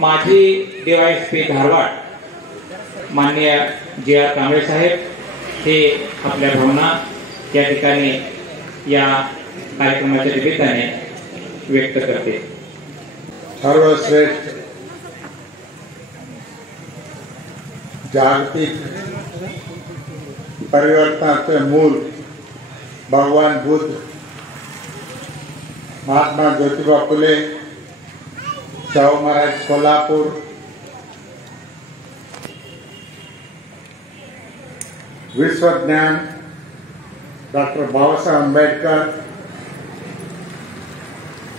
माजी DYSP धारवाड माननीय JR Kamble साहेब हे आपल्या भावना या ठिकाणी या कार्यक्रमाच्या निमित्ताने व्यक्त करते. सर्वश्रेष्ठ जागतिक परिवर्तनाचे मूल भगवान बुद्ध, महात्मा ज्योतिबा फुले, शाहू महाराज कोल्हापूर, विश्वज्ञान doctor Babasaheb Ambedkar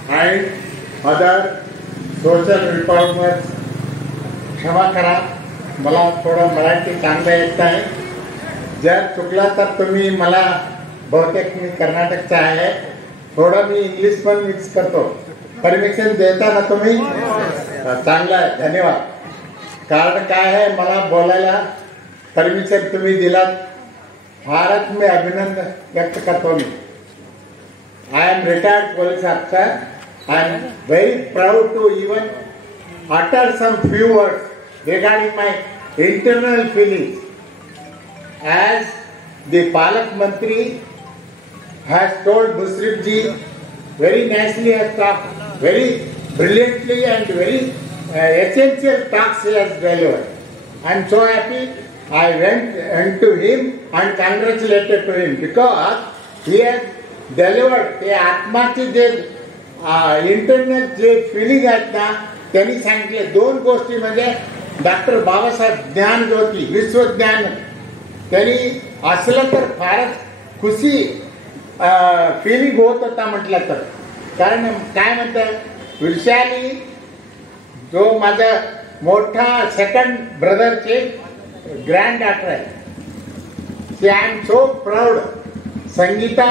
and other social reformers. क्षमा करा, मला थोडं मराठी चांगलं येत आहे. जर चुकला तर तुम्ही मला, बहुतेक मी कर्नाटकचा आहे, थोडं मी इंग्लिश पण मिक्स करतो. परमिशन देता ना तुम्ही? चांगलं आहे, धन्यवाद. कारण काय आहे, मला बोलायला परमिशन तुम्ही दिलात, फारच मी अभिनंदन व्यक्त करतो. मी I am retired police officer. I am very proud to even utter some few words regarding my internal feelings. As the Palak Mantri has told Mushrif ji very nicely, has talked very brilliantly and very essential talks he has delivered. I am so happy. I went to him and congratulated to him because he has delivered ते आत्माचे जे internal जे feeling आहेत ना, त्यांनी सांगितले. दोन गोष्टी म्हणजे डॉक्टर बाबासाहेब ज्ञानज्योती, विश्वज्ञान, त्यांनी असलं तर फारच खुशी फिलिंग होत होता म्हटलं तर. कारण काय म्हणतात, विशाली जो माझा मोठा सेकंड ब्रदरचे ग्रँड डॉक्टर आहे, ते I am so proud. Sangeeta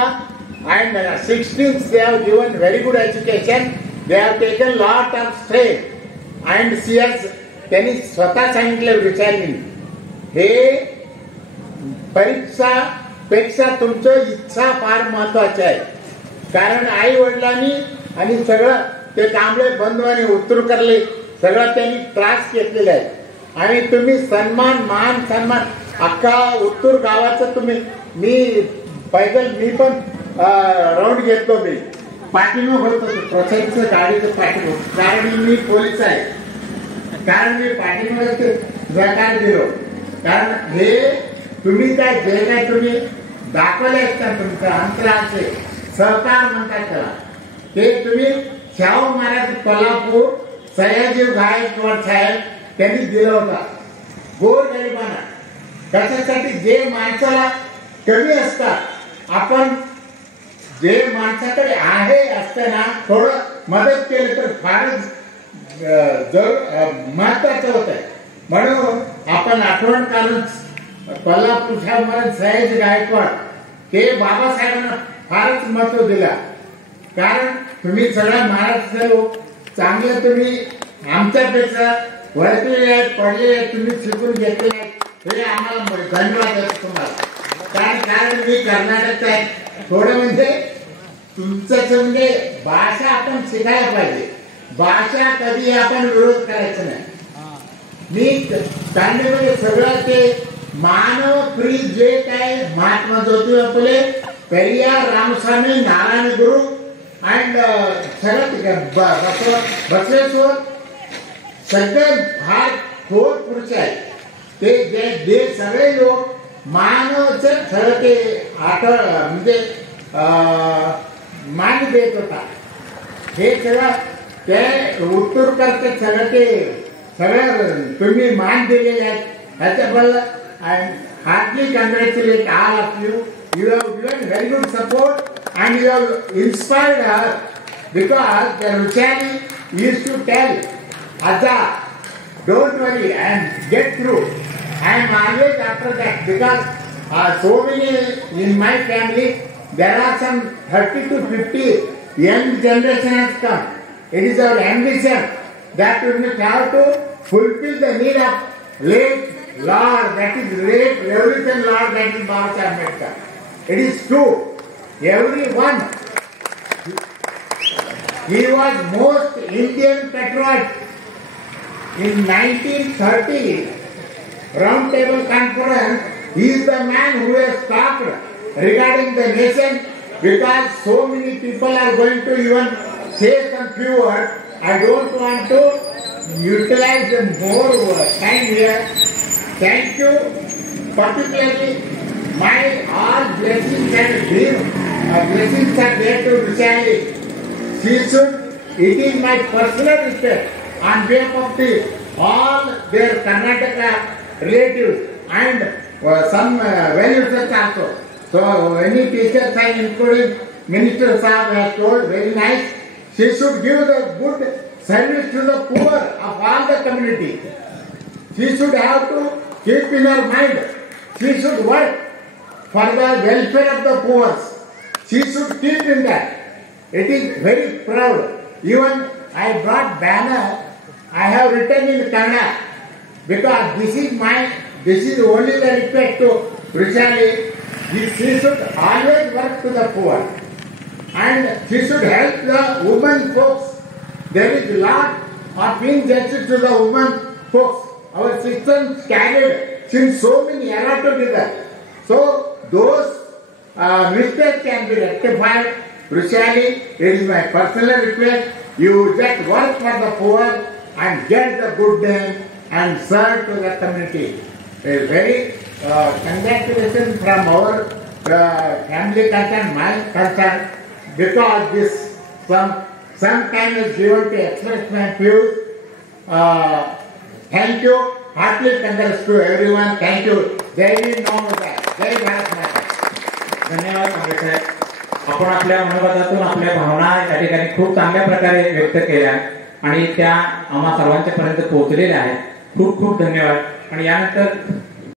and 16th they have given very good education. They have taken lot of strain and she has, त्यांनी स्वतः सांगितलं विचारली, हे परीक्षा पेक्षा तुमचं इच्छा फार महत्वाची आहे. कारण आई वडिलांनी आणि सगळं ते कांबळे बंधवाने उत्तर करले, सगळं त्यांनी त्रास घेतलेला आहे. आणि तुम्ही सन्मान, मान सन्मान अख्खा उत्तर गावाचं तुम्ही, मी पैदल मी पण राऊंड घेतलो. मी पाठीमाग होतो प्रोसेसचं गाडीचं पाठीमाग, कारण मी पोलीस आहे. कारण मी पाठीमाग सहकार दिलो. कारण हे तुम्ही काय जे काय तुम्ही दाखवले असतात, तुमचं अंतराचे सहकार म्हणतात त्याला, ते तुम्ही शाहू महाराज कोल्हापूर, सयाजी गायकवाड साहेब त्यांनी दिला होता गोरगरिबांना. कशासाठी, जे माणसाला कमी असतात, आपण जे माणसाकडे आहे असताना थोडं मदत केलं तर फारच महत्वाचं होत आहे. म्हणून आपण आठवण काढून कोल्हापूर साहेब महाराज, सयाजी गायकवाड, ते बाबासाहेबांना फारच महत्व दिला. कारण तुम्ही सगळ्या महाराष्ट्राचे लोक चांगलं, तुम्ही आमच्यापेक्षा वळलेले आहेत, पडलेले आहेत, तुम्ही शिकून घेतलेले आहेत, हे आम्हाला धन्यवाद देतो तुम्हाला. कारण मी कर्नाटकचा आहे. थोडं म्हणजे तुमचं म्हणजे भाषा आपण शिकायला पाहिजे. भाषा कधी आपण विरोध करायचा नाही. मी दांडेमध्ये सगळं ते मानव प्रिय जे काय महात्मा ज्योतिबा फुले, पेरियार, रामस्वामी, नारायण गुरु अँड सगळं बसवेश्वर, सगळे फार थोर पुरुष आहेत. ते जे सगळे लोक मानवचं सगळं ते म्हणजे मान देत होता. हे सगळं ते उत्तर करते, सगळं ते सगळं तुम्ही मान दिलेले आहेत. ह्याच्याबद्दल I heartly congratulate all of you. You have given very good support and you have inspired her, because the Ruchali used to tell Aja, don't worry and get through. I am always after that because so many in my family, there are some 30 to 50 young generation has come. It is our ambition that we must have to fulfill the need of late Lord, that is late Revolution Lord, that is Baba Saheb Ambedkar. It is true. Everyone, he was most Indian patriot. in 1930 Round Table Conference, he is the man who has talked regarding the nation, because so many people are going to even say some few words. I don't want to utilize the more time here. Thank you. Particularly, my all blessings and blessings are there to Vishali. It is my personal request on behalf of all their Karnataka relatives and some well-wishers also. So any teachers are including Minister Saab has told, very nice. She should give the good service to the poor of all the community. She should have to keep in her mind. She should work for the welfare of the poor. She should keep in that. It is very proud. Even I brought banner. I have written in Kannada, because this is only the request to Vishali. She should always work to the poor, and she should help the women folks. There is a lot of injustice to the women folks. Our systems carried since so many years together. So those mistakes can be rectified. Vishali, it is my personal request. You just work for the poor and get the good name and serve to the community. A very congratulations from our family concern, my concern, because this some time is given to express my views. Thank you. Heartily congrats to everyone. Thank you. Jai Hind, Namaskar. Jai Bharat Mata. धन्यवाद कांबळे साहेब. आपण आपल्या मनोगतातून आपल्या भावना या ठिकाणी खूप चांगल्या प्रकारे व्यक्त केल्या आणि त्या आम्हा सर्वांच्या पर्यंत पोहोचलेल्या आहेत. खूप खूप धन्यवाद. आणि यानंतर